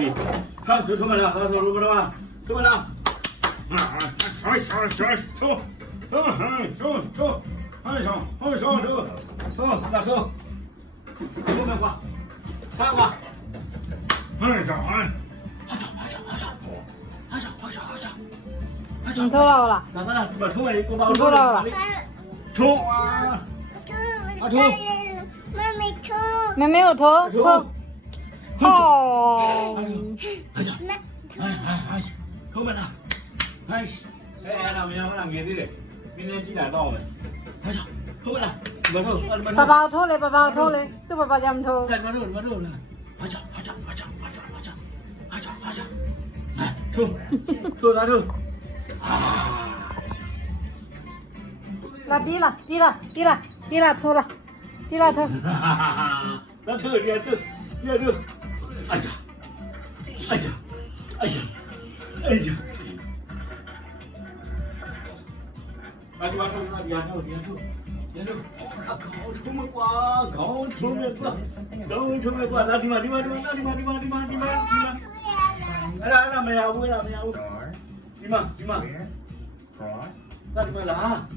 ပြီဟာထိုးမလားဟာထိုးလို့မလားထိုးမလားဟာထိုးထိုးထိုးထိုးထိုးထိုးထိုးဟာရှောင်းဟောရှောင်းထိုးထိုးလာထိုးထိုးမကွာဟာကွာဟာရှောင်းဟာ你偷了啦？哪个呢？把抽完，给我把我你偷了啦？抽啊！啊抽！妹没有偷，偷。哦。哎呀！哎，抽没了！哎，他们让给的嘞，明天几点到没？哎呀，抽没了！爸爸偷嘞，爸爸偷嘞，都爸爸家没偷。干嘛抽？了！哎呀！哎，抽啥抽？啊！那低了，偷了，偷。那抽，别抽！哎呀！把抽！抽么瓜？搞抽么瓜？那地方！哎呀，没有，你嘛，那地方啦。